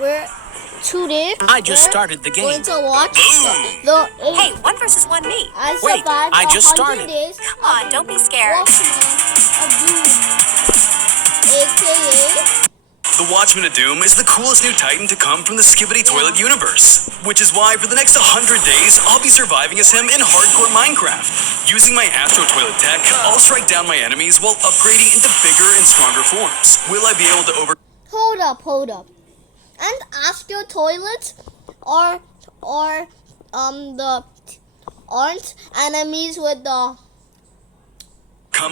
we're today. I just started the game. Going to watch Hey, 1 versus 1 me. I Wait, survived I just 100 started. days. Come on, don't be scared. Watchman of Doom, aka. The Watchman of Doom is the coolest new Titan to come from the Skibbity Toilet universe, which is why for the next 100 days, I'll be surviving as him in hardcore Minecraft. Using my Astro Toilet tech, I'll strike down my enemies while upgrading into bigger and stronger forms. Will I be able to over... Hold up. And Astro Toilets are the aren't enemies with the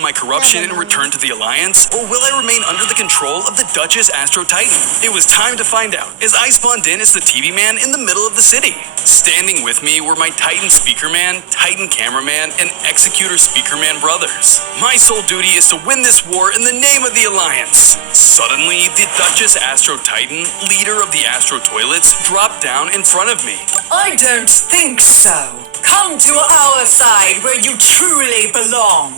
my corruption and return to the Alliance, or will I remain under the control of the Duchess Astro Titan? It was time to find out, as I spawned in as the TV man in the middle of the city. Standing with me were my Titan Speaker Man, Titan Cameraman, and Executor Speaker Man brothers. My sole duty is to win this war in the name of the Alliance. Suddenly, the Duchess Astro Titan, leader of the Astro Toilets, dropped down in front of me. I don't think so. Come to our side where you truly belong.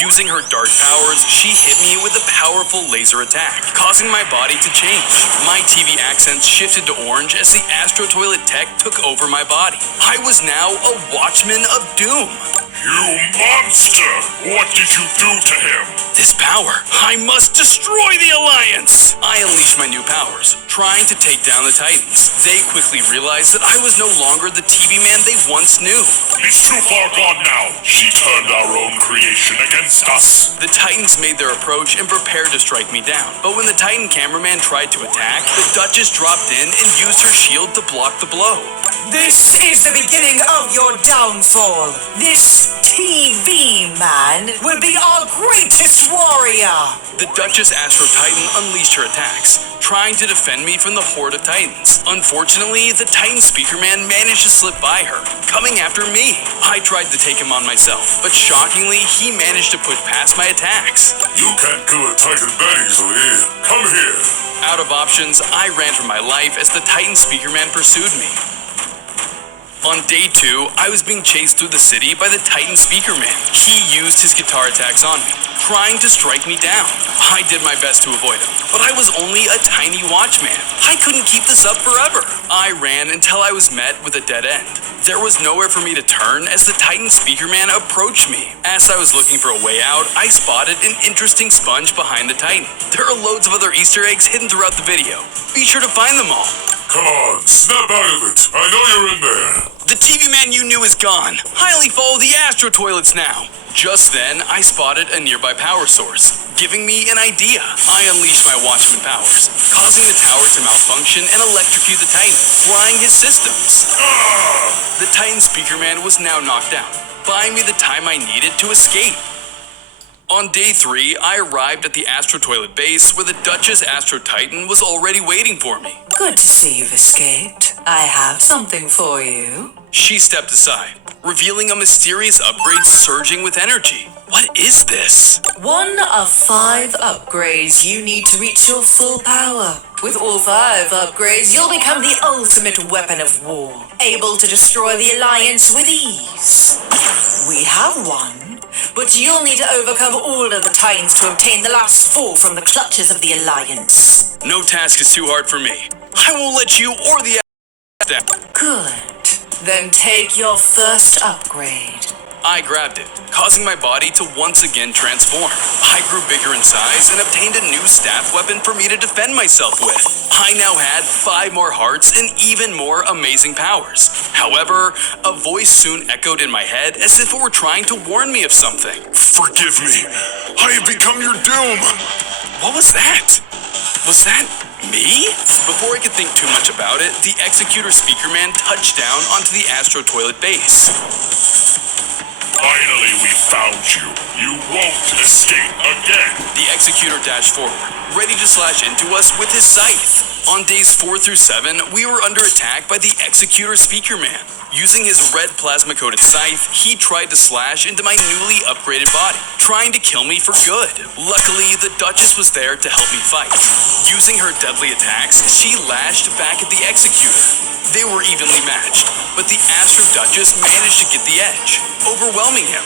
Using her dark powers, she hit me with a powerful laser attack, causing my body to change. My TV accents shifted to orange as the Astro Toilet tech took over my body. I was now a Watchman of Doom. You monster! What did you do to him? This power, I must destroy the Alliance! I unleashed my new powers, trying to take down the Titans. They quickly realized that I was no longer the TV man they once knew. He's too far gone now. She turned our own creation against us. The Titans made their approach and prepared to strike me down. But when the Titan cameraman tried to attack, the Duchess dropped in and used her shield to block the blow. This is the beginning of your downfall. This TV man will be our greatest warrior. The Duchess Astro Titan unleashed her attacks, trying to defend me from the horde of Titans. Unfortunately, the Titan Speaker Man managed to slip by her, coming after me. I tried to take him on myself, but shockingly, he managed to put past my attacks. You can't kill a Titan that easily. Come here. Out of options, I ran for my life as the Titan Speaker Man pursued me. On day 2, I was being chased through the city by the Titan Speaker Man. He used his guitar attacks on me, trying to strike me down. I did my best to avoid him, but I was only a tiny watchman. I couldn't keep this up forever. I ran until I was met with a dead end. There was nowhere for me to turn as the Titan Speaker Man approached me. As I was looking for a way out, I spotted an interesting sponge behind the Titan. There are loads of other Easter eggs hidden throughout the video. Be sure to find them all. Come on, snap out of it. I know you're in there. The TV man you knew is gone. I only follow the Astro Toilets now. Just then, I spotted a nearby power source, giving me an idea. I unleashed my Watchman powers, causing the tower to malfunction and electrocute the Titan, frying his systems. The Titan Speaker Man was now knocked out, buying me the time I needed to escape. On day 3, I arrived at the Astro Toilet base where the Duchess Astro Titan was already waiting for me. Good to see you've escaped. I have something for you. She stepped aside, revealing a mysterious upgrade surging with energy. What is this? 1 of 5 upgrades you need to reach your full power. With all 5 upgrades, you'll become the ultimate weapon of war, able to destroy the Alliance with ease. We have 1, but you'll need to overcome all of the Titans to obtain the last 4 from the clutches of the Alliance. No task is too hard for me. I won't let you or the down. Good. Then take your first upgrade. I grabbed it, causing my body to once again transform. I grew bigger in size and obtained a new staff weapon for me to defend myself with. I now had 5 more hearts and even more amazing powers. However, a voice soon echoed in my head as if it were trying to warn me of something. Forgive me. I have become your doom. What was that? Was that me? Before I could think too much about it, the Executor Speaker Man touched down onto the Astro Toilet base. Finally, we found you. You won't escape again. The Executor dashed forward, ready to slash into us with his scythe. On days 4 through 7, we were under attack by the Executor Speaker Man. Using his red plasma-coated scythe, he tried to slash into my newly upgraded body, trying to kill me for good. Luckily, the Duchess was there to help me fight. Using her deadly attacks, she lashed back at the Executor. They were evenly matched, but the Astro Duchess managed to get the edge, overwhelming him.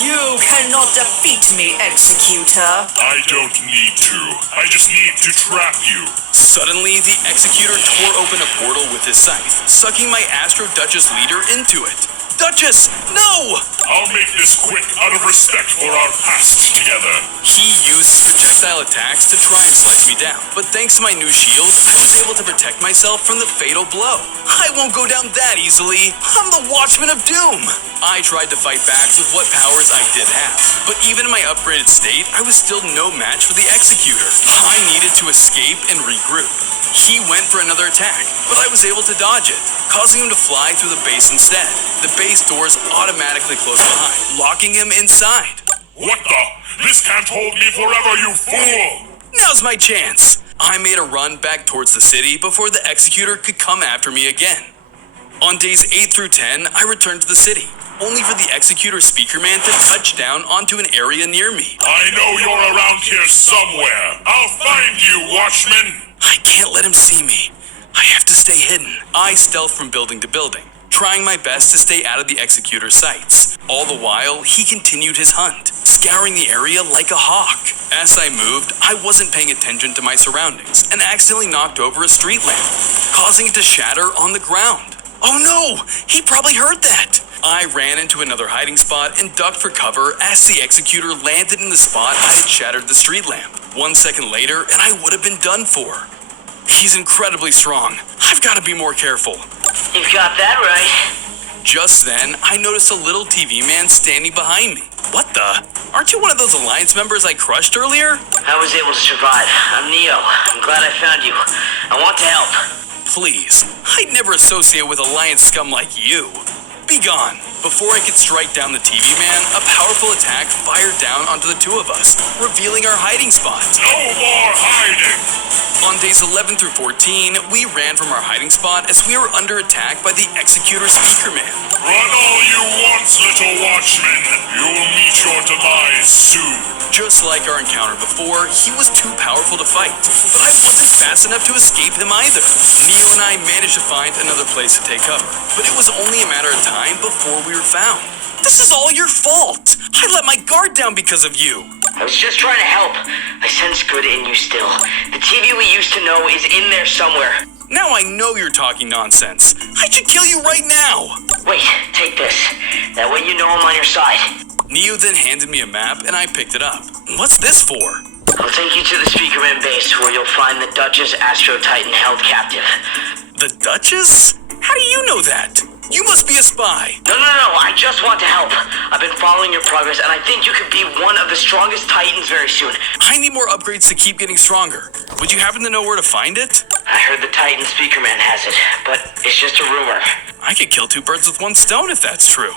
You cannot defeat me, Executor. I don't need to. I just need to trap you. Suddenly, the Executor tore open a portal with his scythe, sucking my Astro Duchess leader into it. Duchess, no! I'll make this quick out of respect for our past together. He used his projectile attacks to try and slice me down, but thanks to my new shield, I was able to protect myself from the fatal blow. I won't go down that easily. I'm the Watchman of Doom. I tried to fight back with what powers I did have, but even in my upgraded state, I was still no match for the Executor. I needed to escape and regroup. He went for another attack, but I was able to dodge it, causing him to fly through the base instead. The base doors automatically closed behind, locking him inside. What the? This can't hold me forever, you fool! Now's my chance! I made a run back towards the city before the Executor could come after me again. On days 8 through 10, I returned to the city, only for the Executor Speakerman to touch down onto an area near me. I know you're around here somewhere. I'll find you, Watchman! I can't let him see me. I have to stay hidden. I stealthed from building to building, trying my best to stay out of the Executor's sights. All the while, he continued his hunt, scouring the area like a hawk. As I moved, I wasn't paying attention to my surroundings and accidentally knocked over a street lamp, causing it to shatter on the ground. Oh no! He probably heard that! I ran into another hiding spot and ducked for cover as the Executor landed in the spot I had shattered the street lamp. 1 second later, and I would have been done for. He's incredibly strong. I've got to be more careful. You've got that right. Just then, I noticed a little TV man standing behind me. What the? Aren't you one of those Alliance members I crushed earlier? I was able to survive. I'm Neo. I'm glad I found you. I want to help. Please, I'd never associate with Alliance scum like you. Be gone. Before I could strike down the TV man, a powerful attack fired down onto the two of us, revealing our hiding spot. No more hiding! On days 11 through 14, we ran from our hiding spot as we were under attack by the Executor Speakerman. Run all you want, little Watchman. You'll meet your demise soon. Just like our encounter before, he was too powerful to fight, but I wasn't fast enough to escape him either. Neo and I managed to find another place to take cover, but it was only a matter of time before we were found. This is all your fault! I let my guard down because of you! I was just trying to help. I sense good in you still. The TV we used to know is in there somewhere. Now I know you're talking nonsense. I should kill you right now! Wait, take this. That way you know I'm on your side. Neo then handed me a map and I picked it up. What's this for? I'll take you to the Speakerman base where you'll find the Duchess Astro Titan held captive. The Duchess? How do you know that? You must be a spy. No, I just want to help. I've been following your progress and I think you could be one of the strongest Titans very soon. I need more upgrades to keep getting stronger. Would you happen to know where to find it? I heard the Titan Speakerman has it, but it's just a rumor. I could kill two birds with one stone if that's true.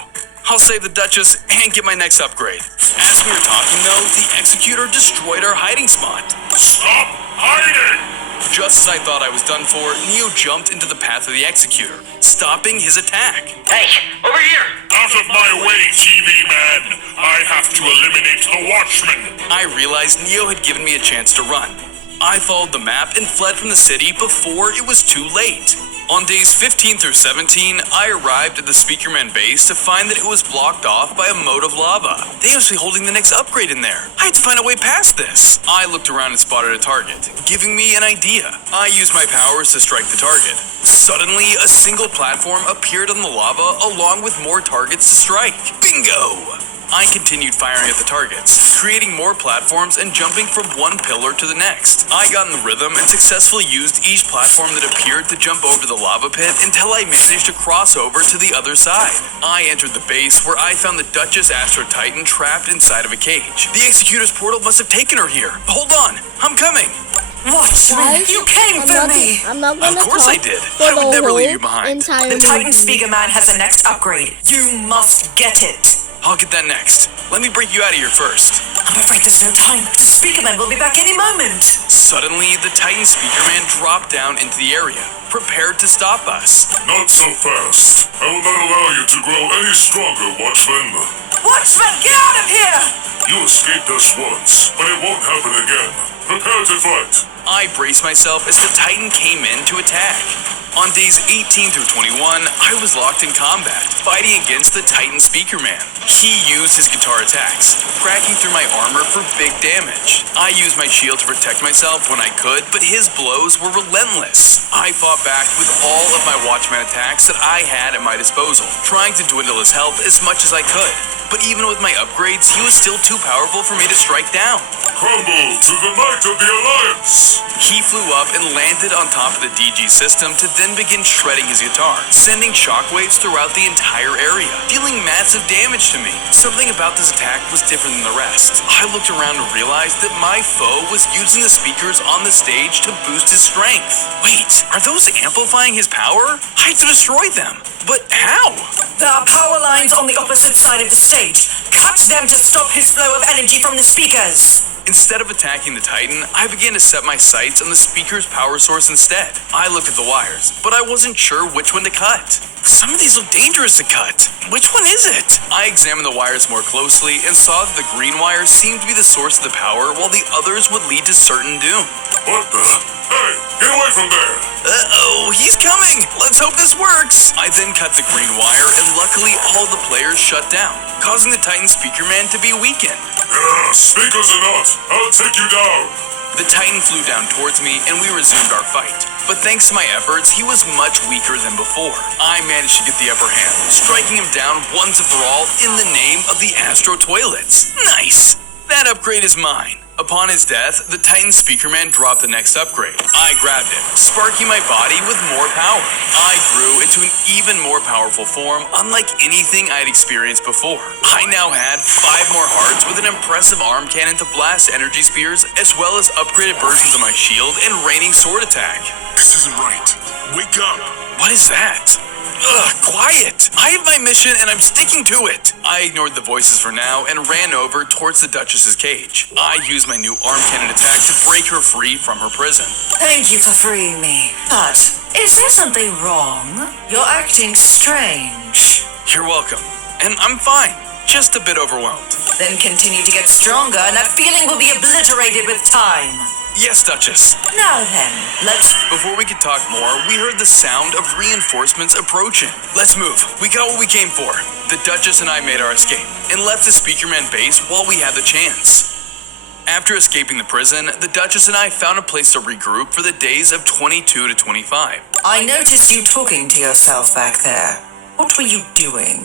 I'll save the Duchess and get my next upgrade. As we were talking though, the Executor destroyed our hiding spot. Stop hiding! Just as I thought I was done for, Neo jumped into the path of the Executor, stopping his attack. Hey, over here! Out of my way, TV man! I have to eliminate the Watchman! I realized Neo had given me a chance to run. I followed the map and fled from the city before it was too late. On days 15 through 17, I arrived at the Speakerman base to find that it was blocked off by a moat of lava. They must be holding the next upgrade in there. I had to find a way past this. I looked around and spotted a target, giving me an idea. I used my powers to strike the target. Suddenly, a single platform appeared on the lava along with more targets to strike. Bingo! I continued firing at the targets, creating more platforms and jumping from one pillar to the next. I got in the rhythm and successfully used each platform that appeared to jump over the lava pit until I managed to cross over to the other side. I entered the base where I found the Duchess Astro Titan trapped inside of a cage. The Executor's portal must have taken her here. Hold on, I'm coming. Watchman, you came for me! I'm not gonna Of course talk I did. for I would the never leave you whole behind. entire The Titan movie. Speakerman has the next upgrade. You must get it. I'll get that next. Let me break you out of here first. I'm afraid there's no time. The Speakerman will be back any moment. Suddenly, the Titan Speakerman dropped down into the area, prepared to stop us. Not so fast. I will not allow you to grow any stronger, Watchman. Watchman, get out of here! You escaped us once, but it won't happen again. Prepare to fight. I braced myself as the Titan came in to attack. On days 18 through 21, I was locked in combat, fighting against the Titan Speaker Man. He used his guitar attacks, cracking through my armor for big damage. I used my shield to protect myself when I could, but his blows were relentless. I fought back with all of my Watchman attacks that I had at my disposal, trying to dwindle his health as much as I could. But even with my upgrades, he was still too powerful for me to strike down. Crumble to the might of the Alliance! He flew up and landed on top of the DG system to then begin shredding his guitar, sending shockwaves throughout the entire area, dealing massive damage to me. Something about this attack was different than the rest. I looked around and realized that my foe was using the speakers on the stage to boost his strength. Wait, are those amplifying his power? I had to destroy them. But how? There are power lines on the opposite side of the stage. Cut them to stop his flow of energy from the speakers. Instead of attacking the Titan, I began to set my sights on the speaker's power source instead. I looked at the wires, but I wasn't sure which one to cut. Some of these look dangerous to cut. Which one is it? I examined the wires more closely and saw that the green wires seemed to be the source of the power, while the others would lead to certain doom. What the? Hey, get away from there! Uh-oh, he's coming! Let's hope this works! I then cut the green wire, and luckily all the players shut down, causing the Titan Speaker Man to be weakened. Speakers or not, I'll take you down! The Titan flew down towards me, and we resumed our fight. But thanks to my efforts, he was much weaker than before. I managed to get the upper hand, striking him down once and for all in the name of the Astro Toilets. Nice! That upgrade is mine. Upon his death, the Titan Speaker Man dropped the next upgrade. I grabbed it, sparking my body with more power. I grew into an even more powerful form, unlike anything I'd experienced before. I now had 5 more hearts with an impressive arm cannon to blast energy spears, as well as upgraded versions of my shield and raining sword attack. This isn't right. Wake up! What is that? Ugh, quiet! I have my mission and I'm sticking to it! I ignored the voices for now and ran over towards the Duchess's cage. I used my new arm cannon attack to break her free from her prison. Thank you for freeing me. But is there something wrong? You're acting strange. You're welcome. And I'm fine. Just a bit overwhelmed. Then continue to get stronger and that feeling will be obliterated with time. Yes, Duchess. Now then, let's... Before we could talk more, we heard the sound of reinforcements approaching. Let's move. We got what we came for. The Duchess and I made our escape and left the Speakerman base while we had the chance. After escaping the prison, the Duchess and I found a place to regroup for the days of 22 to 25. I noticed you talking to yourself back there. What were you doing?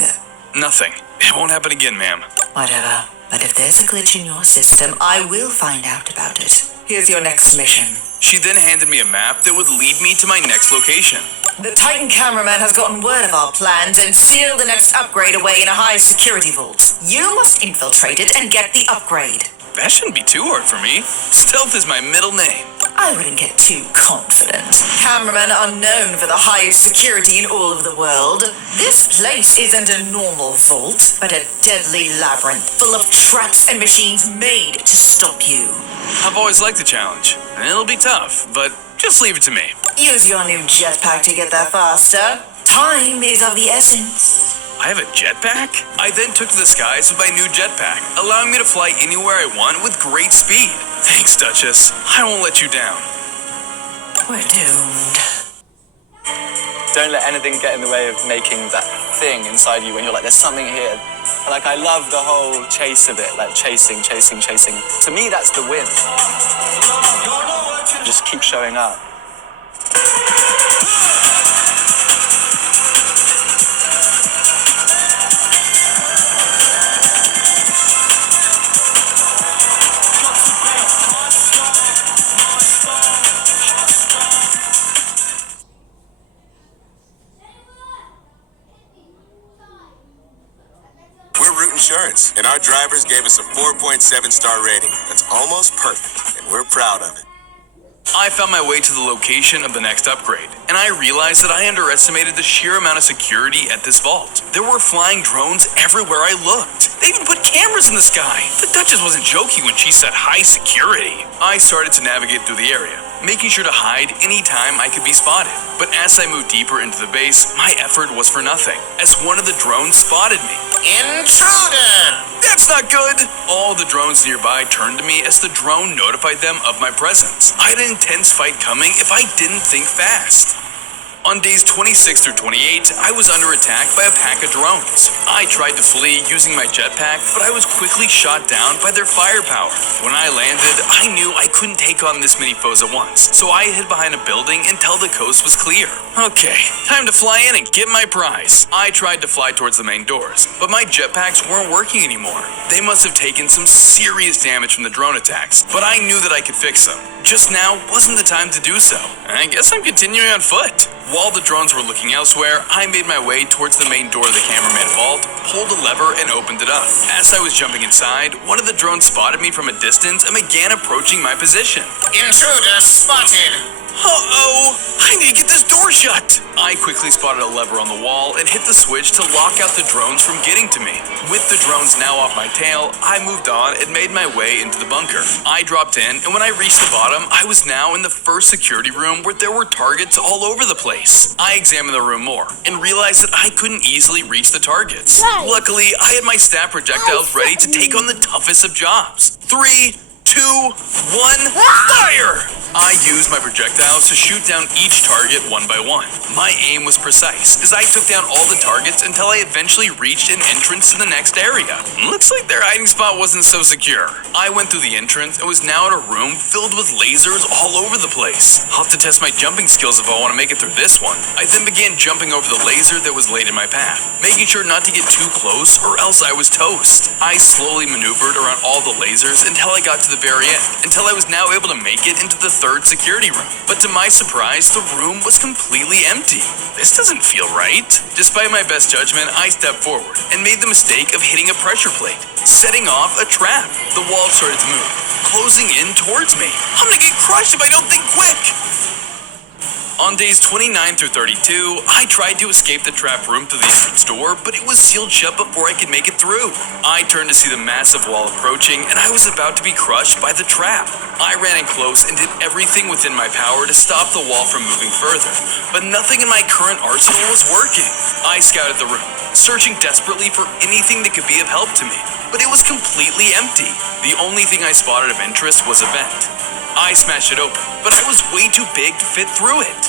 Nothing. It won't happen again, ma'am. Whatever. But if there's a glitch in your system, I will find out about it. Here's your next mission. She then handed me a map that would lead me to my next location. The Titan cameraman has gotten word of our plans and sealed the next upgrade away in a high security vault. You must infiltrate it and get the upgrade. That shouldn't be too hard for me. Stealth is my middle name. I wouldn't get too confident. Cameramen are known for the highest security in all of the world. This place isn't a normal vault, but a deadly labyrinth full of traps and machines made to stop you. I've always liked the challenge, and it'll be tough, but just leave it to me. Use your new jetpack to get there faster. Time is of the essence. I have a jetpack? I then took to the skies with my new jetpack, allowing me to fly anywhere I want with great speed. Thanks, Duchess. I won't let you down. We're doomed. Don't let anything get in the way of making that thing inside you when you're like, there's something here. Like, I love the whole chase of it, like chasing. To me, that's the win. Just keep showing up. Insurance, and our drivers gave us a 4.7-star rating. That's almost perfect, and we're proud of it. I found my way to the location of the next upgrade, and I realized that I underestimated the sheer amount of security at this vault. There were flying drones everywhere I looked. They even put cameras in the sky. The Duchess wasn't joking when she said high security. I started to navigate through the area, making sure to hide anytime I could be spotted. But as I moved deeper into the base, my effort was for nothing, as one of the drones spotted me. Intruder! That's not good! All the drones nearby turned to me as the drone notified them of my presence. I had an intense fight coming if I didn't think fast. On days 26 through 28, I was under attack by a pack of drones. I tried to flee using my jetpack, but I was quickly shot down by their firepower. When I landed, I knew I couldn't take on this many foes at once, so I hid behind a building until the coast was clear. Okay, time to fly in and get my prize. I tried to fly towards the main doors, but my jetpacks weren't working anymore. They must have taken some serious damage from the drone attacks, but I knew that I could fix them. Just now wasn't the time to do so. I guess I'm continuing on foot. While the drones were looking elsewhere, I made my way towards the main door of the cameraman vault, pulled a lever, and opened it up. As I was jumping inside, one of the drones spotted me from a distance and began approaching my position. Intruder spotted. Uh-oh! I need to get this door shut! I quickly spotted a lever on the wall and hit the switch to lock out the drones from getting to me. With the drones now off my tail, I moved on and made my way into the bunker. I dropped in, and when I reached the bottom, I was now in the first security room where there were targets all over the place. I examined the room more and realized that I couldn't easily reach the targets. Right. Luckily, I had my staff projectiles ready to take on the toughest of jobs. 3, 2, 1, fire! I used my projectiles to shoot down each target one by one. My aim was precise, as I took down all the targets until I eventually reached an entrance to the next area. Looks like their hiding spot wasn't so secure. I went through the entrance and was now in a room filled with lasers all over the place. I'll have to test my jumping skills if I want to make it through this one. I then began jumping over the laser that was laid in my path, making sure not to get too close or else I was toast. I slowly maneuvered around all the lasers until I got to the very end, until I was now able to make it into the third security room. But to my surprise, the room was completely empty. This doesn't feel right. Despite my best judgment, I stepped forward and made the mistake of hitting a pressure plate, setting off a trap. The wall started to move, closing in towards me. I'm gonna get crushed if I don't think quick. On days 29 through 32, I tried to escape the trap room through the entrance door, but it was sealed shut before I could make it through. I turned to see the massive wall approaching, and I was about to be crushed by the trap. I ran in close and did everything within my power to stop the wall from moving further, but nothing in my current arsenal was working. I scouted the room, searching desperately for anything that could be of help to me, but it was completely empty. The only thing I spotted of interest was a vent. I smashed it open, but I was way too big to fit through it.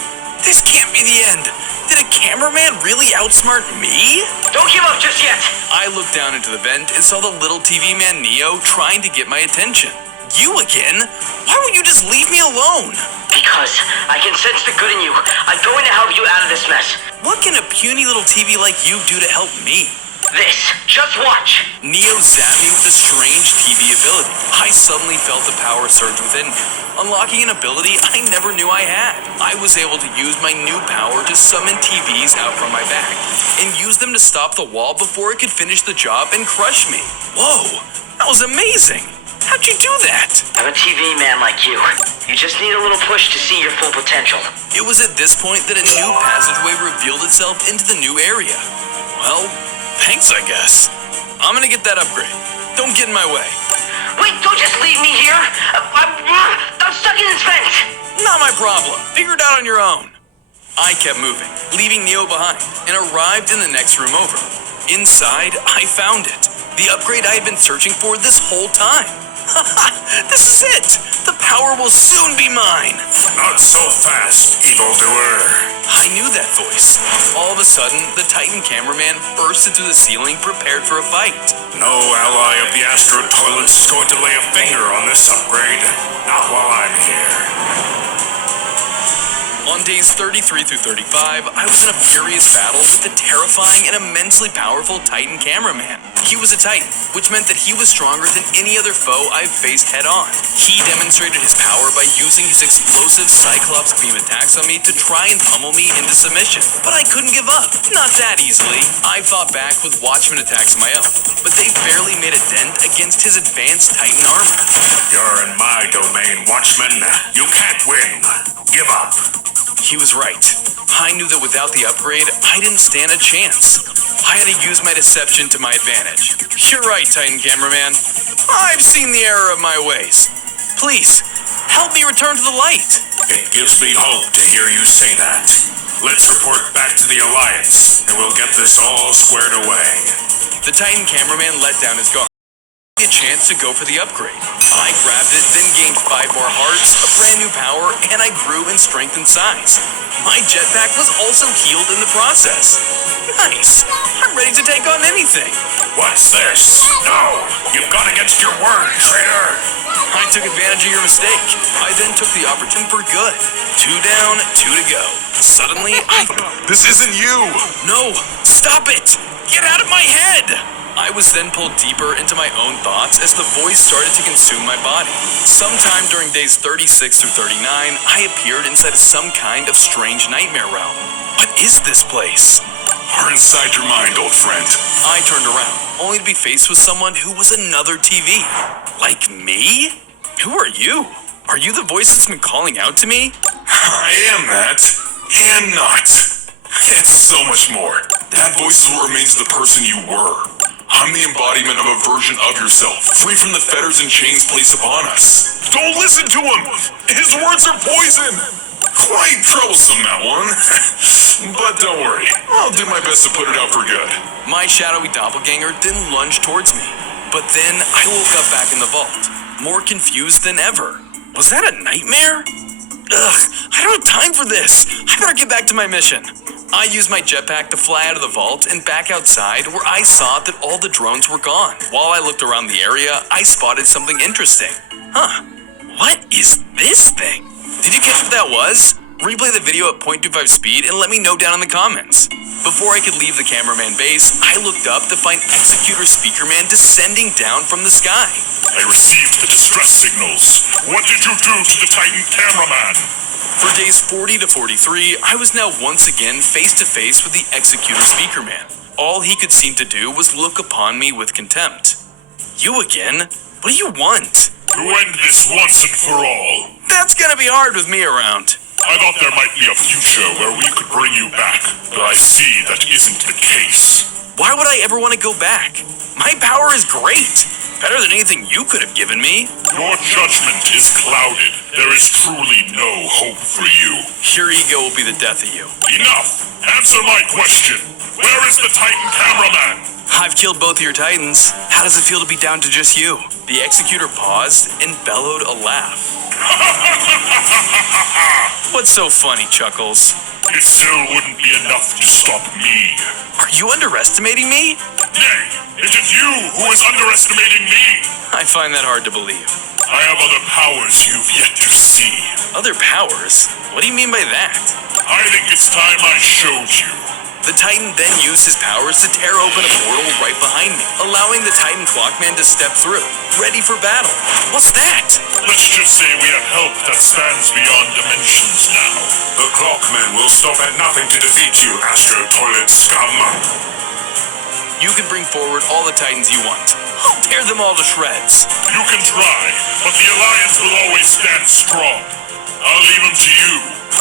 This can't be the end. Did a cameraman really outsmart me? Don't give up just yet. I looked down into the vent and saw the little TV man Neo trying to get my attention. You again? Why won't you just leave me alone? Because I can sense the good in you. I'm going to help you out of this mess. What can a puny little TV like you do to help me? This. Just watch. Neo zapped me with a strange TV ability. I suddenly felt the power surge within me, unlocking an ability I never knew I had. I was able to use my new power to summon TVs out from my back, and use them to stop the wall before it could finish the job and crush me. Whoa, that was amazing. How'd you do that? I'm a TV man like you. You just need a little push to see your full potential. It was at this point that a new passageway revealed itself into the new area. Well, thanks, I guess. I'm gonna get that upgrade. Don't get in my way. Wait, don't just leave me here. I'm stuck in this vent. Not my problem. Figure it out on your own. I kept moving, leaving Neo behind, and arrived in the next room over. Inside, I found it. The upgrade I had been searching for this whole time. This is it! The power will soon be mine! Not so fast, evildoer. I knew that voice. All of a sudden, the Titan cameraman burst into the ceiling prepared for a fight. No ally of the Astro Toilets is going to lay a finger on this upgrade. Not while I'm here. On days 33 through 35, I was in a furious battle with the terrifying and immensely powerful Titan cameraman. He was a Titan, which meant that he was stronger than any other foe I've faced head-on. He demonstrated his power by using his explosive Cyclops beam attacks on me to try and pummel me into submission. But I couldn't give up. Not that easily. I fought back with Watchmen attacks of my own, but they barely made a dent against his advanced Titan armor. You're in my domain, Watchman. You can't win. Give up. He was right. I knew that without the upgrade, I didn't stand a chance. I had to use my deception to my advantage. You're right, Titan cameraman. I've seen the error of my ways. Please, help me return to the light. It gives me hope to hear you say that. Let's report back to the Alliance, and we'll get this all squared away. The Titan cameraman let down his guard. a chance to go for the upgrade. I grabbed it, then gained 5 more hearts, a brand new power, and I grew in strength and size. My jetpack was also healed in the process. Nice! I'm ready to take on anything. What's this? No! You've gone against your word, traitor! I took advantage of your mistake. I then took the opportunity for good. 2 down, 2 to go. Suddenly, This isn't you! No! Stop it! Get out of my head! I was then pulled deeper into my own thoughts as the voice started to consume my body. Sometime during days 36 through 39, I appeared inside some kind of strange nightmare realm. What is this place? We're inside your mind, old friend. I turned around, only to be faced with someone who was another TV. Like me? Who are you? Are you the voice that's been calling out to me? I am that, and not. It's so much more. That voice is what remains of the person you were. I'm the embodiment of a version of yourself, free from the fetters and chains placed upon us. Don't listen to him! His words are poison! Quite troublesome, that one. But don't worry, I'll do my best to put it out for good. My shadowy doppelganger then lunged towards me. But then I woke up back in the vault, more confused than ever. Was that a nightmare? Ugh, I don't have time for this. I better get back to my mission. I used my jetpack to fly out of the vault and back outside, where I saw that all the drones were gone. While I looked around the area, I spotted something interesting. Huh, what is this thing? Did you catch what that was? Replay the video at 0.25 speed and let me know down in the comments. Before I could leave the cameraman base, I looked up to find Executor Speakerman descending down from the sky. I received the distress signals. What did you do to the Titan cameraman? For days 40 to 43, I was now once again face to face with the Executor Speakerman. All he could seem to do was look upon me with contempt. You again? What do you want? To end this once and for all. That's gonna be hard with me around. I thought there might be a future where we could bring you back, but I see that isn't the case. Why would I ever want to go back? My power is great. Better than anything you could have given me. Your judgment is clouded. There is truly no hope for you. Your ego will be the death of you. Enough! Answer my question. Where is the Titan cameraman? I've killed both of your titans. How does it feel to be down to just you? The Executor paused and bellowed a laugh. What's so funny, Chuckles? It still wouldn't be enough to stop me. Are you underestimating me? Nay, it is you who is underestimating me. I find that hard to believe. I have other powers you've yet to see. Other powers? What do you mean by that? I think it's time I showed you. The Titan then used his powers to tear open a portal right behind me, allowing the Titan Clockman to step through, ready for battle. What's that? Let's just say we have help that stands beyond dimensions now. The Clockman will stop at nothing to defeat you, Astro Toilet scum. You can bring forward all the Titans you want. I'll tear them all to shreds. You can try, but the Alliance will always stand strong. I'll leave them to you.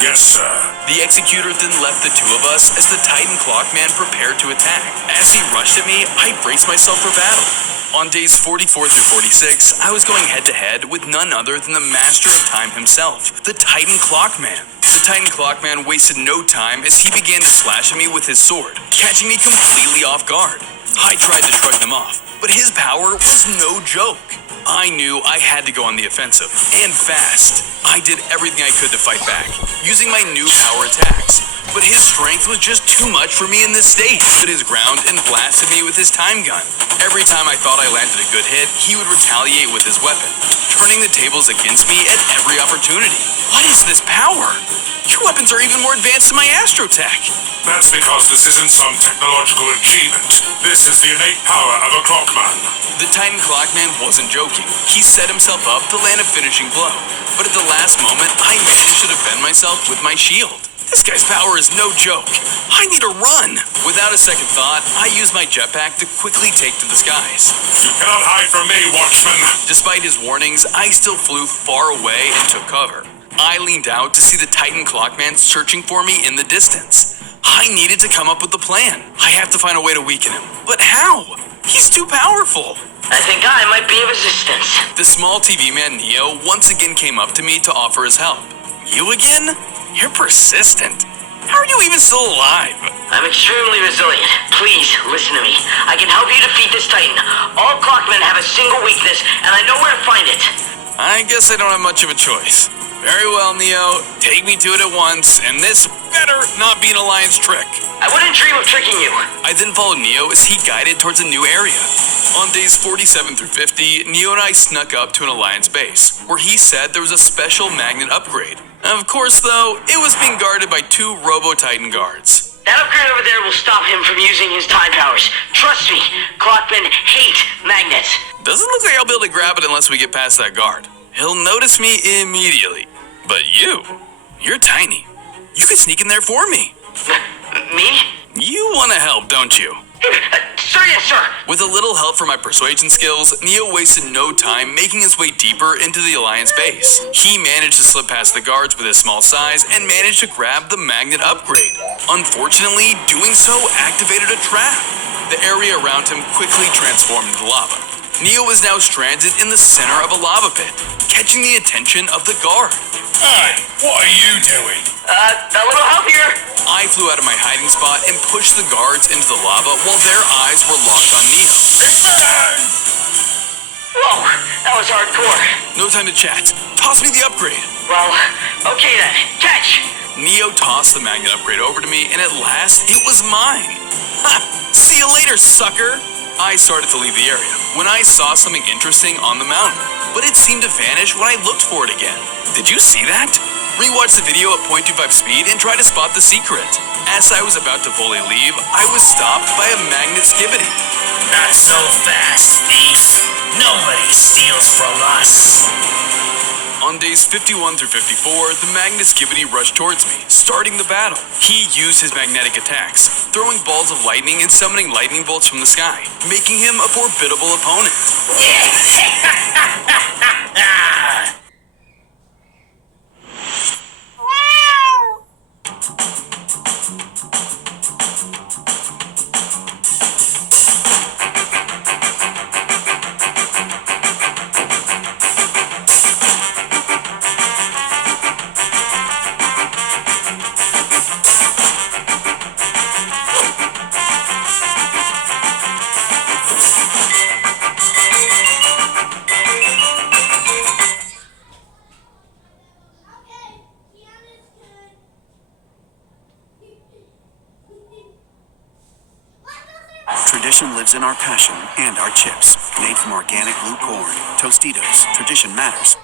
Yes, sir. The Executor then left the two of us as the Titan Clockman prepared to attack. As he rushed at me, I braced myself for battle. On days 44 through 46, I was going head-to-head with none other than the Master of Time himself, the Titan Clockman. The Titan Clockman wasted no time as he began to slash at me with his sword, catching me completely off guard. I tried to shrug them off, but his power was no joke. I knew I had to go on the offensive, and fast. I did everything I could to fight back, using my new power attacks. But his strength was just too much for me in this state. He stood his ground and blasted me with his time gun. Every time I thought I landed a good hit, he would retaliate with his weapon, turning the tables against me at every opportunity. What is this power? Your weapons are even more advanced than my Astrotech. That's because this isn't some technological achievement. This is the innate power of a Clockman. The Titan Clockman wasn't joking. He set himself up to land a finishing blow. But at the last moment, I managed to defend myself with my shield. This guy's power is no joke. I need to run. Without a second thought, I used my jetpack to quickly take to the skies. You cannot hide from me, Watchman. Despite his warnings, I still flew far away and took cover. I leaned out to see the Titan Clockman searching for me in the distance. I needed to come up with a plan. I have to find a way to weaken him. But how? He's too powerful. I think I might be of assistance. The small TV man Neo once again came up to me to offer his help. You again? You're persistent. How are you even still alive? I'm extremely resilient. Please, listen to me. I can help you defeat this Titan. All Clockmen have a single weakness, and I know where to find it. I guess I don't have much of a choice. Very well, Neo. Take me to it at once, and this better not be an Alliance trick. I wouldn't dream of tricking you. I then followed Neo as he guided towards a new area. On days 47 through 50, Neo and I snuck up to an Alliance base, where he said there was a special magnet upgrade. Of course, though, it was being guarded by 2 Robo-Titan guards. That upgrade over there will stop him from using his time powers. Trust me, Clockmen hate magnets. Doesn't look like I'll be able to grab it unless we get past that guard. He'll notice me immediately. But you're tiny. You could sneak in there for me. Me? You want to help, don't you? Sir, yes, sir. With a little help from my persuasion skills, Neo wasted no time making his way deeper into the Alliance base. He managed to slip past the guards with his small size and managed to grab the magnet upgrade. Unfortunately, doing so activated a trap. The area around him quickly transformed into lava. Neo was now stranded in the center of a lava pit, catching the attention of the guard. Hey, what are you doing? A little help here. I flew out of my hiding spot and pushed the guards into the lava while their eyes were locked on Neo. Big man! Whoa, that was hardcore. No time to chat. Toss me the upgrade. Well, okay then. Catch. Neo tossed the magnet upgrade over to me, and at last, it was mine. Ha! See you later, sucker! I started to leave the area when I saw something interesting on the mountain, but it seemed to vanish when I looked for it again. Did you see that? Rewatch the video at 0.25 speed and try to spot the secret. As I was about to fully leave, I was stopped by a magnet skivity. Not so fast, thief. Nobody steals from us. On days 51 through 54, the magnet skivity rushed towards me, starting the battle. He used his magnetic attacks, throwing balls of lightning and summoning lightning bolts from the sky, making him a formidable opponent. Tradition lives in our passion and our chips. Made from organic blue corn. Tostitos. Tradition matters.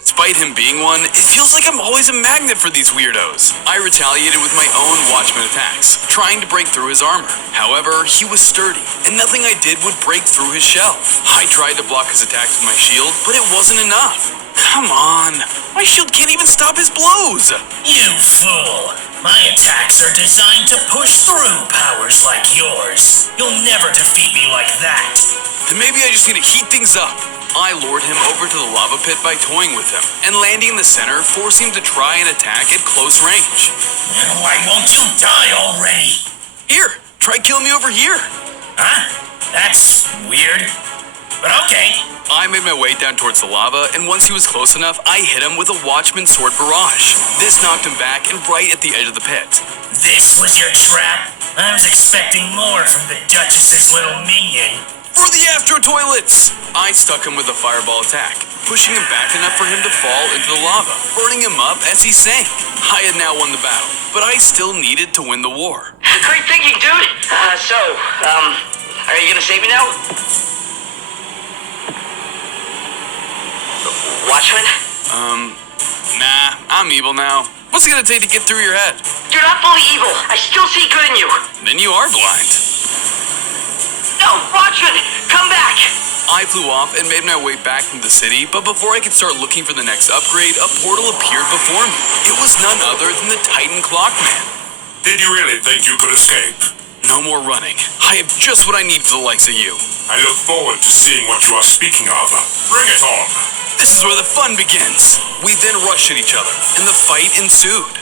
Despite him being one, it feels like I'm always a magnet for these weirdos. I retaliated with my own Watchman attacks, trying to break through his armor. However, he was sturdy, and nothing I did would break through his shell. I tried to block his attacks with my shield, but it wasn't enough. Come on, my shield can't even stop his blows. You fool. My attacks are designed to push through powers like yours. You'll never defeat me like that. Then maybe I just need to heat things up. I lured him over to the lava pit by toying with him, and landing in the center, forcing him to try and attack at close range. Why won't you die already? Here, try killing me over here. Huh? That's weird. But okay. I made my way down towards the lava, and once he was close enough, I hit him with a Watchman sword barrage. This knocked him back and right at the edge of the pit. This was your trap? I was expecting more from the Duchess's little minion. For the Astro Toilets! I stuck him with a fireball attack, pushing him back enough for him to fall into the lava, burning him up as he sank. I had now won the battle, but I still needed to win the war. Great thinking, dude. Are you gonna save me now? Watchman? Nah, I'm evil now. What's it gonna take to get through your head? You're not fully evil. I still see good in you. Then you are blind. No, Watchman, come back. I flew off and made my way back into the city, but before I could start looking for the next upgrade, a portal appeared before me. It was none other than the Titan Clockman. Did you really think you could escape? No more running. I have just what I need for the likes of you. I look forward to seeing what you are speaking of. Bring it on. This is where the fun begins. We then rushed at each other, and the fight ensued.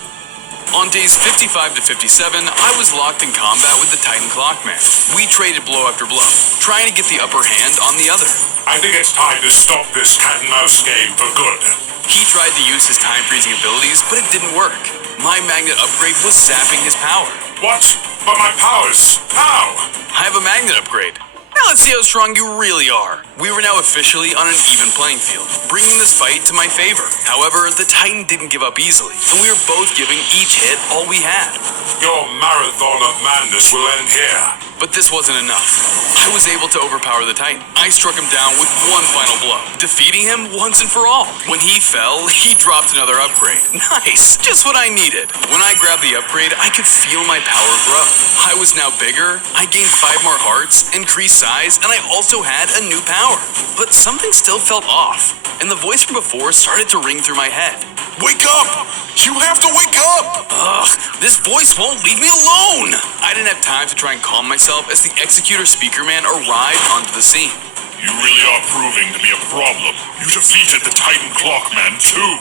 On days 55 to 57, I was locked in combat with the Titan Clockman. We traded blow after blow, trying to get the upper hand on the other. I think it's time to stop this cat and mouse game for good. He tried to use his time freezing abilities, but it didn't work. My magnet upgrade was zapping his power. What? But my powers? How? I have a magnet upgrade. Now let's see how strong you really are. We were now officially on an even playing field, bringing this fight to my favor. However, the Titan didn't give up easily, and we were both giving each hit all we had. Your marathon of madness will end here. But this wasn't enough. I was able to overpower the Titan. I struck him down with one final blow, defeating him once and for all. When he fell, he dropped another upgrade. Nice! Just what I needed. When I grabbed the upgrade, I could feel my power grow. I was now bigger, I gained 5 more hearts, increased size, and I also had a new power. But something still felt off, and the voice from before started to ring through my head. Wake up! You have to wake up! Ugh, this voice won't leave me alone! I didn't have time to try and calm myself as the Executor Speaker Man arrived onto the scene. You really are proving to be a problem. You defeated the Titan Clockman too.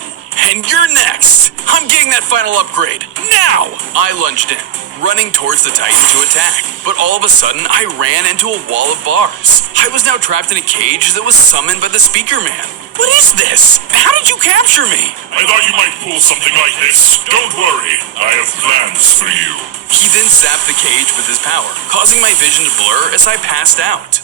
And you're next! I'm getting that final upgrade, now! I lunged in, running towards the Titan to attack. But all of a sudden, I ran into a wall of bars. I was now trapped in a cage that was summoned by the Speaker Man. What is this? How did you capture me? I thought you might pull something like this. Don't worry, I have plans for you. He then zapped the cage with his power, causing my vision to blur as I passed out.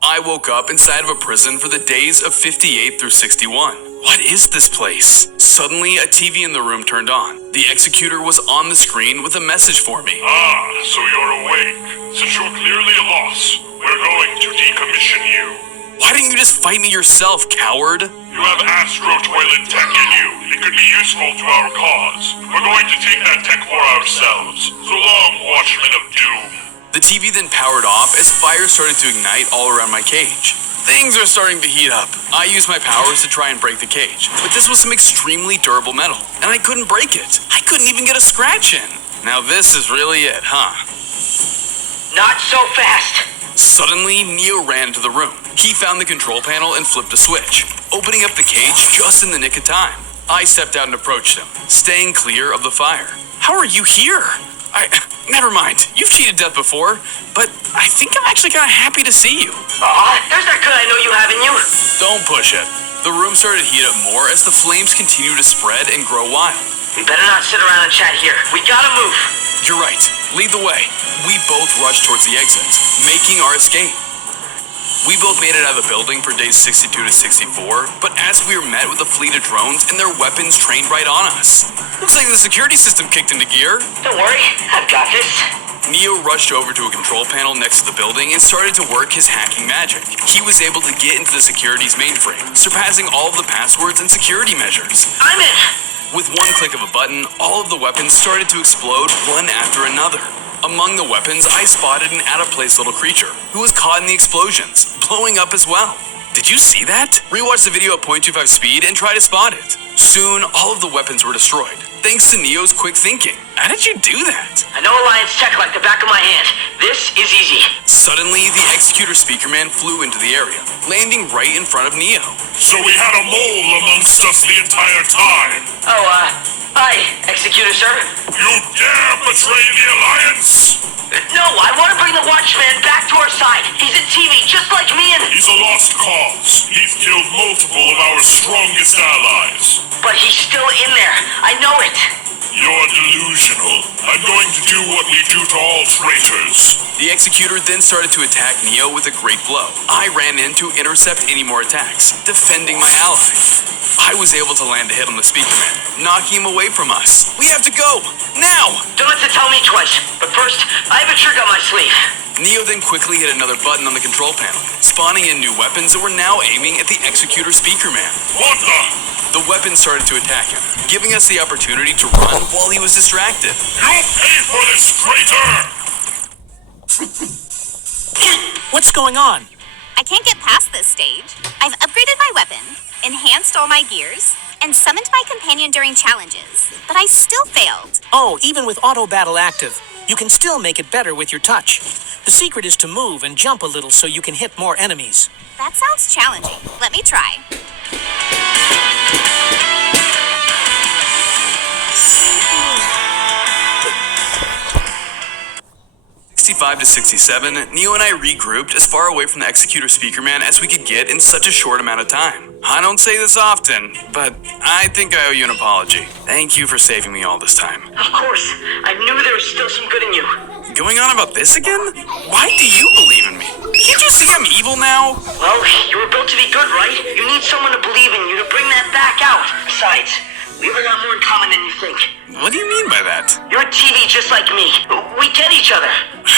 I woke up inside of a prison for the days of 58 through 61. What is this place? Suddenly, a TV in the room turned on. The Executor was on the screen with a message for me. Ah, so you're awake. Since you're clearly a loss, we're going to decommission you. Why didn't you just fight me yourself, coward? You have Astro Toilet tech in you. It could be useful to our cause. We're going to take that tech for ourselves. So long, Watchmen of Doom. The TV then powered off as fire started to ignite all around my cage. Things are starting to heat up. I used my powers to try and break the cage, but this was some extremely durable metal, and I couldn't break it. I couldn't even get a scratch in. Now this is really it, huh? Not so fast. Suddenly, Neo ran into the room. He found the control panel and flipped a switch, opening up the cage just in the nick of time. I stepped out and approached him, staying clear of the fire. How are you here? Never mind. You've cheated death before, but I think I'm actually kind of happy to see you. There's that good I know you have in you. Don't push it. The room started to heat up more as the flames continued to spread and grow wild. We better not sit around and chat here. We gotta move. You're right. Lead the way. We both rushed towards the exit, making our escape. We both made it out of the building for days 62 to 64, but as we were met with a fleet of drones and their weapons trained right on us. Looks like the security system kicked into gear. Don't worry, I've got this. Neo rushed over to a control panel next to the building and started to work his hacking magic. He was able to get into the security's mainframe, surpassing all of the passwords and security measures. I'm in. With one click of a button, all of the weapons started to explode one after another. Among the weapons, I spotted an out-of-place little creature who was caught in the explosions, blowing up as well. Did you see that? Rewatch the video at 0.25 speed and try to spot it. Soon, all of the weapons were destroyed, thanks to Neo's quick thinking. How did you do that? I know Alliance tech like the back of my hand. This is easy. Suddenly, the Executor Speaker Man flew into the area, landing right in front of Neo. So we had a mole amongst us the entire time. Hi, Executor, sir. You dare betray the Alliance? No, I want to bring the Watchman back to our side. He's a TV, just like me and... He's a lost cause. He's killed multiple of our strongest allies. But he's still in there. I know it. You're delusional. I'm going to do what we do to all traitors. The Executor then started to attack Neo with a great blow. I ran in to intercept any more attacks, defending my ally. I was able to land a hit on the Speaker Man, knocking him away from us. We have to go, now! Don't have to tell me twice, but first, I have a trick on my sleeve. Neo then quickly hit another button on the control panel, spawning in new weapons that were now aiming at the Executor Speaker Man. What the? The weapons started to attack him, giving us the opportunity to run while he was distracted. You'll pay for this, traitor! What's going on? I can't get past this stage. I've upgraded my weapon, enhanced all my gears, and summoned my companion during challenges, but I still failed. Oh, even with auto battle active, you can still make it better with your touch. The secret is to move and jump a little so you can hit more enemies. That sounds challenging. Let me try. 65 to 67, Neo and I regrouped as far away from the Executor Speaker Man as we could get in such a short amount of time. I don't say this often, but I think I owe you an apology. Thank you for saving me all this time. Of course. I knew there was still some good in you. Going on about this again? Why do you believe in me? Can't you see I'm evil now? Well, you were built to be good, right? You need someone to believe in you to bring that back out. Besides, we have a lot more in common than you think. What do you mean by that? You're a TV just like me. We get each other.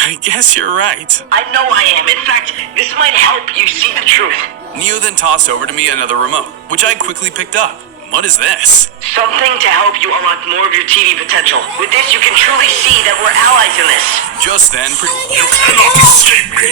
I guess you're right. I know I am. In fact, this might help you see the truth. Neo then tossed over to me another remote, which I quickly picked up. What is this? Something to help you unlock more of your TV potential. With this, you can truly see that we're allies in this. Just then, You cannot escape me!